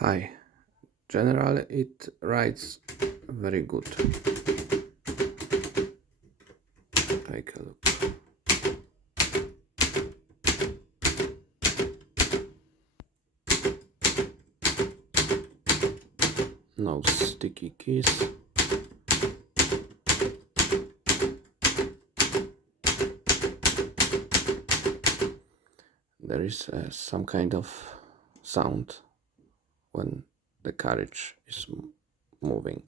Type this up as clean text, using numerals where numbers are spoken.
Hi. Generally, it rides very good. Take a look. No sticky keys. There is some kind of sound when the carriage is moving.